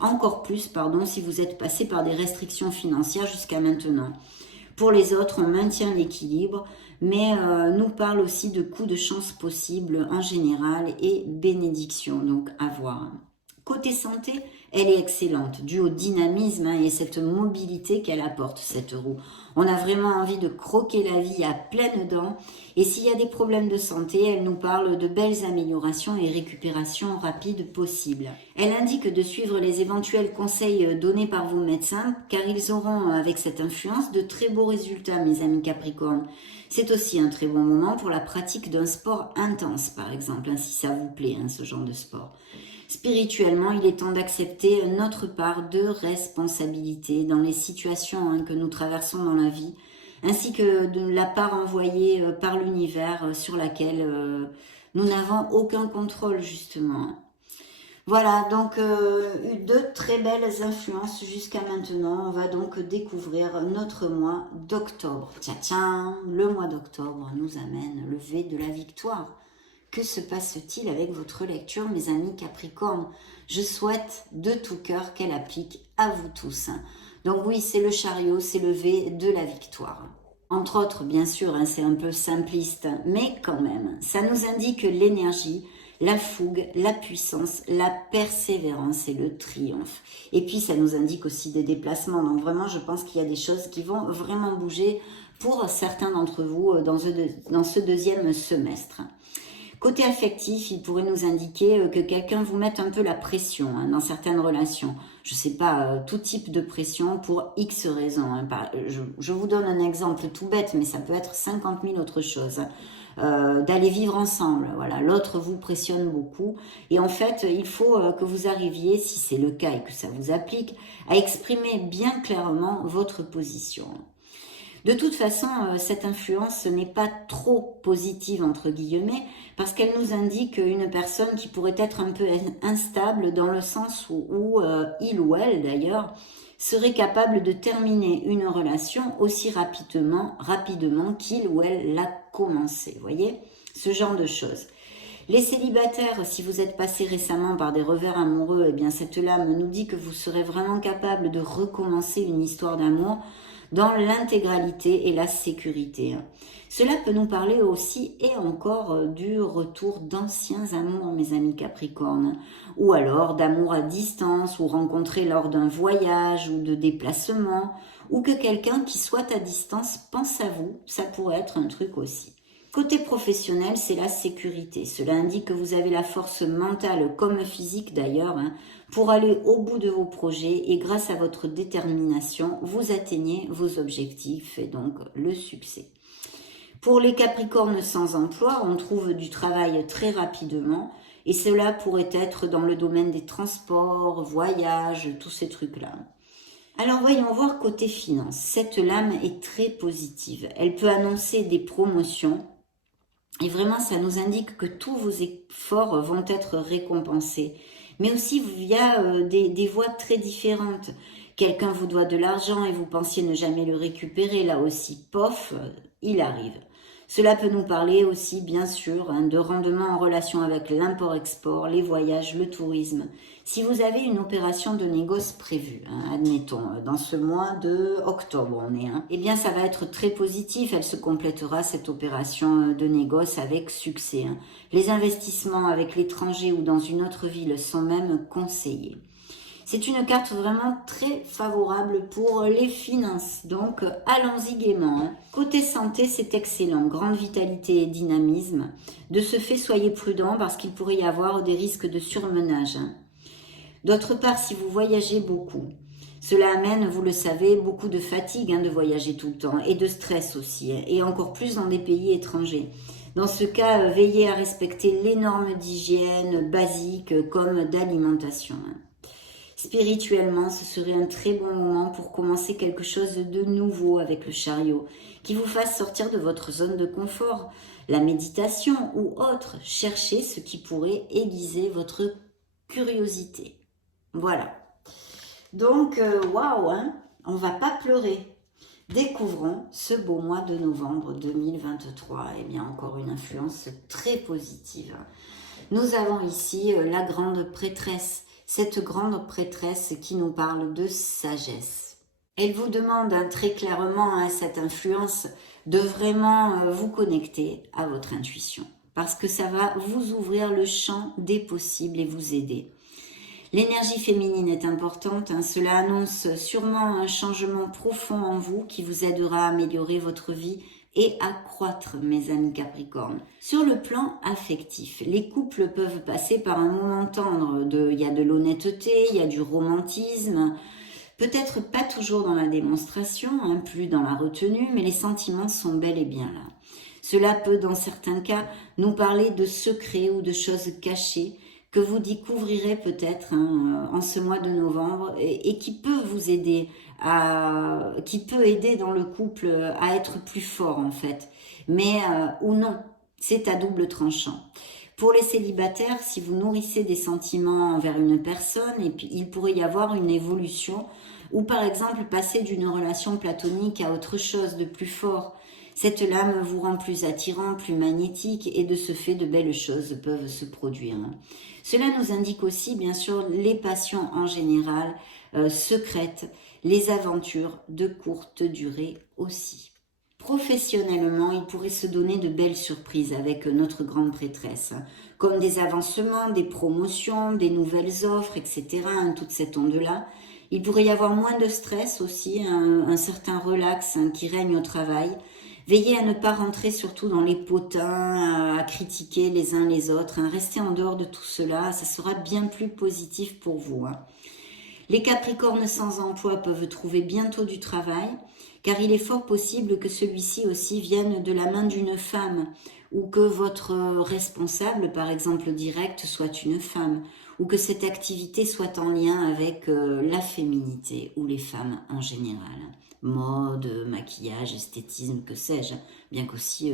encore plus, si vous êtes passé par des restrictions financières jusqu'à maintenant. Pour les autres, on maintient l'équilibre, mais nous parle aussi de coups de chance possibles en général et bénédiction, donc à voir. Côté santé, elle est excellente, due au dynamisme et cette mobilité qu'elle apporte, cette roue. On a vraiment envie de croquer la vie à pleines dents. Et s'il y a des problèmes de santé, elle nous parle de belles améliorations et récupérations rapides possibles. Elle indique de suivre les éventuels conseils donnés par vos médecins, car ils auront, avec cette influence, de très beaux résultats, mes amis Capricorne. C'est aussi un très bon moment pour la pratique d'un sport intense, par exemple, si ça vous plaît, ce genre de sport. Spirituellement, il est temps d'accepter notre part de responsabilité dans les situations que nous traversons dans la vie, ainsi que de la part envoyée par l'univers sur laquelle nous n'avons aucun contrôle justement. Voilà, donc de très belles influences jusqu'à maintenant. On va donc découvrir notre mois d'octobre. Tiens, le mois d'octobre nous amène le V de la victoire. Que se passe-t-il avec votre lecture, mes amis Capricorne? Je souhaite de tout cœur qu'elle applique à vous tous. Donc oui, c'est le chariot, c'est le V de la victoire. Entre autres, bien sûr, c'est un peu simpliste, mais quand même, ça nous indique l'énergie, la fougue, la puissance, la persévérance et le triomphe. Et puis, ça nous indique aussi des déplacements. Donc vraiment, je pense qu'il y a des choses qui vont vraiment bouger pour certains d'entre vous dans ce deuxième semestre. Côté affectif, il pourrait nous indiquer que quelqu'un vous mette un peu la pression dans certaines relations. Je ne sais pas, tout type de pression pour X raisons. Je vous donne un exemple tout bête, mais ça peut être 50 000 autres choses. D'aller vivre ensemble, voilà. L'autre vous pressionne beaucoup. Et en fait, il faut que vous arriviez, si c'est le cas et que ça vous applique, à exprimer bien clairement votre position. De toute façon, cette influence n'est pas trop positive, entre guillemets, parce qu'elle nous indique une personne qui pourrait être un peu instable dans le sens où il ou elle, d'ailleurs, serait capable de terminer une relation aussi rapidement qu'il ou elle l'a commencé. Vous voyez, ce genre de choses. Les célibataires, si vous êtes passé récemment par des revers amoureux, eh bien cette lame nous dit que vous serez vraiment capable de recommencer une histoire d'amour dans l'intégralité et la sécurité. Cela peut nous parler aussi et encore du retour d'anciens amours, mes amis Capricorne, ou alors d'amour à distance, ou rencontrés lors d'un voyage ou de déplacement, ou que quelqu'un qui soit à distance pense à vous, ça pourrait être un truc aussi. Côté professionnel, c'est la sécurité. Cela indique que vous avez la force mentale, comme physique d'ailleurs, pour aller au bout de vos projets et grâce à votre détermination, vous atteignez vos objectifs et donc le succès. Pour les Capricornes sans emploi, on trouve du travail très rapidement et cela pourrait être dans le domaine des transports, voyages, tous ces trucs-là. Alors voyons voir côté finance. Cette lame est très positive. Elle peut annoncer des promotions et vraiment ça nous indique que tous vos efforts vont être récompensés. Mais aussi via des voies très différentes. Quelqu'un vous doit de l'argent et vous pensiez ne jamais le récupérer. Là aussi, pof, il arrive. Cela peut nous parler aussi, bien sûr, de rendement en relation avec l'import-export, les voyages, le tourisme. Si vous avez une opération de négoce prévue, admettons, dans ce mois de octobre, eh bien ça va être très positif. Elle se complétera, cette opération de négoce, avec succès. Les investissements avec l'étranger ou dans une autre ville sont même conseillés. C'est une carte vraiment très favorable pour les finances, donc allons-y gaiement. Côté santé, c'est excellent, grande vitalité et dynamisme. De ce fait, soyez prudents parce qu'il pourrait y avoir des risques de surmenage. D'autre part, si vous voyagez beaucoup, cela amène, vous le savez, beaucoup de fatigue de voyager tout le temps et de stress aussi, et encore plus dans des pays étrangers. Dans ce cas, veillez à respecter les normes d'hygiène basiques comme d'alimentation. Spirituellement, ce serait un très bon moment pour commencer quelque chose de nouveau avec le chariot, qui vous fasse sortir de votre zone de confort, la méditation ou autre. Cherchez ce qui pourrait aiguiser votre curiosité. Voilà. Donc, waouh, on va pas pleurer. Découvrons ce beau mois de novembre 2023. Eh bien, encore une influence très positive. Nous avons ici la grande prêtresse. Cette grande prêtresse qui nous parle de sagesse. Elle vous demande très clairement, cette influence, de vraiment vous connecter à votre intuition. Parce que ça va vous ouvrir le champ des possibles et vous aider. L'énergie féminine est importante, cela annonce sûrement un changement profond en vous qui vous aidera à améliorer votre vie et à croître, mes amis Capricorne. Sur le plan affectif, les couples peuvent passer par un moment tendre. Il y a de l'honnêteté, il y a du romantisme, peut-être pas toujours dans la démonstration, plus dans la retenue, mais les sentiments sont bel et bien là. Cela peut, dans certains cas, nous parler de secrets ou de choses cachées que vous découvrirez peut-être en ce mois de novembre et qui peut vous aider qui peut aider dans le couple à être plus fort en fait, mais ou non, c'est à double tranchant. Pour les célibataires, si vous nourrissez des sentiments envers une personne, et puis il pourrait y avoir une évolution, ou par exemple passer d'une relation platonique à autre chose de plus fort. Cette lame vous rend plus attirant, plus magnétique, et de ce fait, de belles choses peuvent se produire. Cela nous indique aussi, bien sûr, les passions en général, secrètes, les aventures de courte durée aussi. Professionnellement, il pourrait se donner de belles surprises avec notre grande prêtresse, comme des avancements, des promotions, des nouvelles offres, etc., toute cette onde-là. Il pourrait y avoir moins de stress aussi, un certain relax qui règne au travail. Veillez à ne pas rentrer surtout dans les potins, à critiquer les uns les autres. Restez en dehors de tout cela, ça sera bien plus positif pour vous. Les Capricornes sans emploi peuvent trouver bientôt du travail, car il est fort possible que celui-ci aussi vienne de la main d'une femme, ou que votre responsable, par exemple direct, soit une femme, ou que cette activité soit en lien avec la féminité ou les femmes en général. Mode, maquillage, esthétisme, que sais-je, bien qu'aussi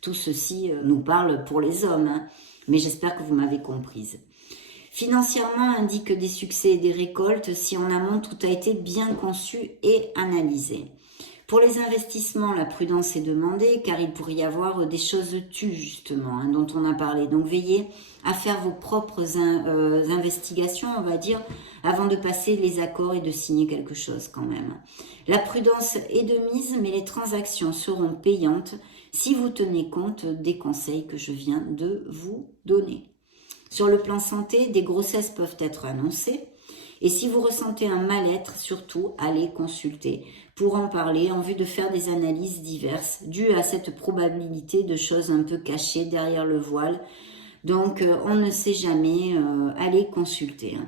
tout ceci nous parle pour les hommes, mais j'espère que vous m'avez comprise. Financièrement, indique des succès et des récoltes si en amont tout a été bien conçu et analysé. Pour les investissements, la prudence est demandée car il pourrait y avoir des choses tues justement dont on a parlé. Donc veillez à faire vos propres investigations, on va dire, avant de passer les accords et de signer quelque chose quand même. La prudence est de mise, mais les transactions seront payantes si vous tenez compte des conseils que je viens de vous donner. Sur le plan santé, des grossesses peuvent être annoncées. Et si vous ressentez un mal-être, surtout, allez consulter pour en parler en vue de faire des analyses diverses dues à cette probabilité de choses un peu cachées derrière le voile. Donc, on ne sait jamais, allez consulter.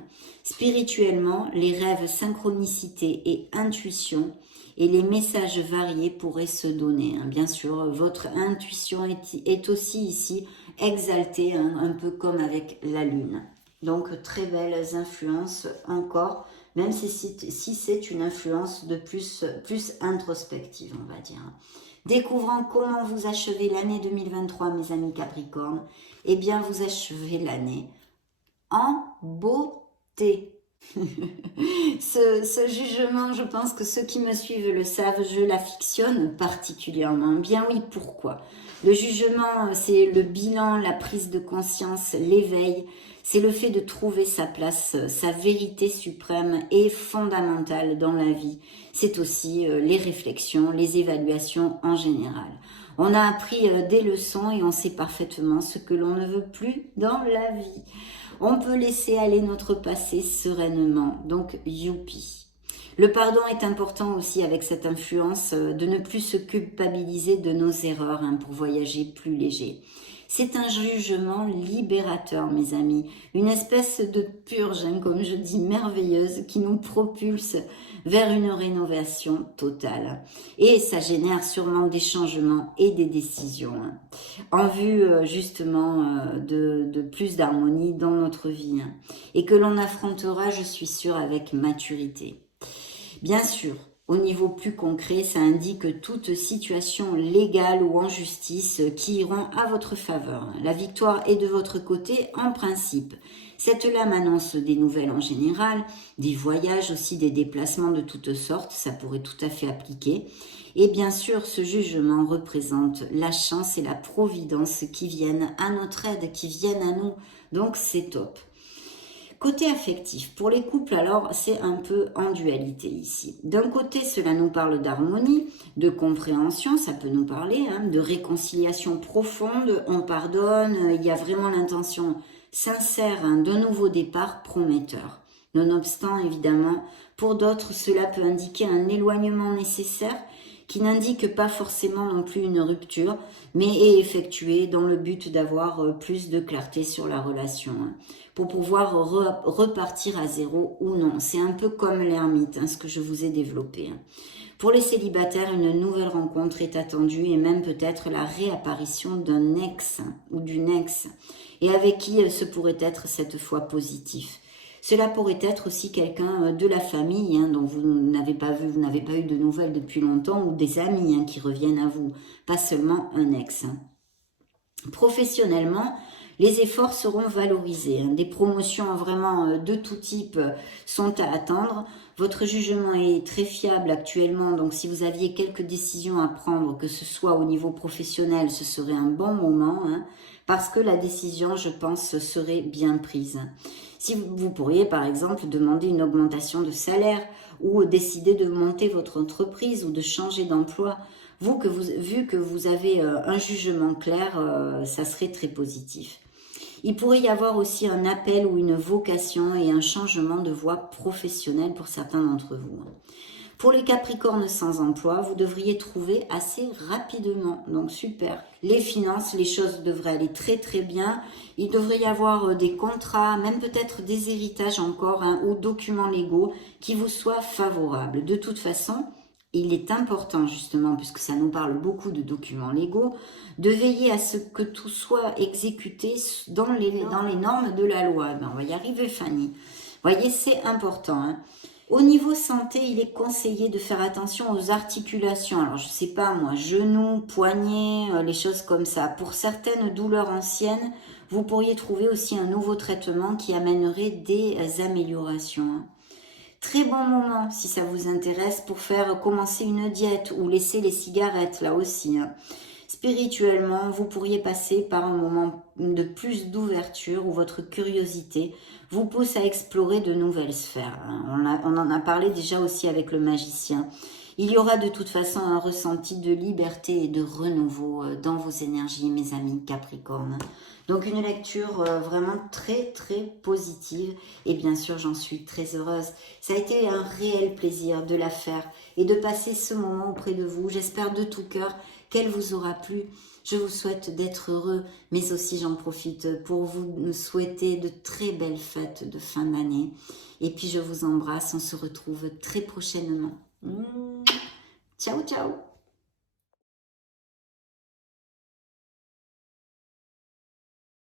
Spirituellement, les rêves, synchronicité et intuition et les messages variés pourraient se donner. Bien sûr, votre intuition est aussi ici exaltée, un peu comme avec la lune. Donc, très belles influences encore même si c'est une influence de plus introspective, on va dire. Découvrant comment vous achevez l'année 2023, mes amis Capricorne, eh bien, vous achevez l'année en beauté. ce jugement, je pense que ceux qui me suivent le savent, je l'affectionne particulièrement. Bien oui, pourquoi? Le jugement, c'est le bilan, la prise de conscience, l'éveil, c'est le fait de trouver sa place, sa vérité suprême et fondamentale dans la vie. C'est aussi les réflexions, les évaluations en général. On a appris des leçons et on sait parfaitement ce que l'on ne veut plus dans la vie. On peut laisser aller notre passé sereinement, donc youpi. Le pardon est important aussi avec cette influence de ne plus se culpabiliser de nos erreurs pour voyager plus léger. C'est un jugement libérateur, mes amis, une espèce de purge, comme je dis, merveilleuse, qui nous propulse vers une rénovation totale. Et ça génère sûrement des changements et des décisions, en vue justement de plus d'harmonie dans notre vie, et que l'on affrontera, je suis sûre, avec maturité. Bien sûr, au niveau plus concret, ça indique toute situation légale ou en justice qui iront à votre faveur. La victoire est de votre côté en principe. Cette lame annonce des nouvelles en général, des voyages aussi, des déplacements de toutes sortes, ça pourrait tout à fait appliquer. Et bien sûr, ce jugement représente la chance et la providence qui viennent à notre aide, qui viennent à nous. Donc c'est top. Côté affectif, pour les couples alors, c'est un peu en dualité ici. D'un côté, cela nous parle d'harmonie, de compréhension, ça peut nous parler, de réconciliation profonde, on pardonne, il y a vraiment l'intention sincère d'un nouveau départ prometteur. Nonobstant, évidemment, pour d'autres, cela peut indiquer un éloignement nécessaire qui n'indique pas forcément non plus une rupture, mais est effectué dans le but d'avoir plus de clarté sur la relation, pour pouvoir repartir à zéro ou non. C'est un peu comme l'ermite, ce que je vous ai développé. Pour les célibataires, une nouvelle rencontre est attendue et même peut-être la réapparition d'un ex ou d'une ex, et avec qui ce pourrait être cette fois positif. Cela pourrait être aussi quelqu'un de la famille dont vous n'avez pas vu, vous n'avez pas eu de nouvelles depuis longtemps, ou des amis qui reviennent à vous, pas seulement un ex. Professionnellement, les efforts seront valorisés. Des promotions vraiment de tout type sont à attendre. Votre jugement est très fiable actuellement, donc si vous aviez quelques décisions à prendre, que ce soit au niveau professionnel, ce serait un bon moment, parce que la décision, je pense, serait bien prise. Si vous pourriez, par exemple, demander une augmentation de salaire ou décider de monter votre entreprise ou de changer d'emploi, vu que vous avez un jugement clair, ça serait très positif. Il pourrait y avoir aussi un appel ou une vocation et un changement de voie professionnelle pour certains d'entre vous. Pour les Capricornes sans emploi, vous devriez trouver assez rapidement, donc super. Les finances, les choses devraient aller très très bien. Il devrait y avoir des contrats, même peut-être des héritages encore, ou documents légaux qui vous soient favorables. De toute façon, il est important justement, puisque ça nous parle beaucoup de documents légaux, de veiller à ce que tout soit exécuté dans les normes de la loi. On va y arriver, Fanny. Vous voyez, c'est important. Au niveau santé, il est conseillé de faire attention aux articulations. Alors, je sais pas moi, genoux, poignets, les choses comme ça. Pour certaines douleurs anciennes, vous pourriez trouver aussi un nouveau traitement qui amènerait des améliorations. Très bon moment, si ça vous intéresse, pour faire commencer une diète ou laisser les cigarettes, là aussi. Spirituellement, vous pourriez passer par un moment de plus d'ouverture où votre curiosité vous pousse à explorer de nouvelles sphères. On en a parlé déjà aussi avec le magicien. Il y aura de toute façon un ressenti de liberté et de renouveau dans vos énergies, mes amis Capricorne. Donc une lecture vraiment très très positive, et bien sûr j'en suis très heureuse. Ça a été un réel plaisir de la faire et de passer ce moment auprès de vous. J'espère de tout cœur qu'elle vous aura plu. Je vous souhaite d'être heureux, mais aussi j'en profite pour vous souhaiter de très belles fêtes de fin d'année. Et puis je vous embrasse, on se retrouve très prochainement. Ciao ciao.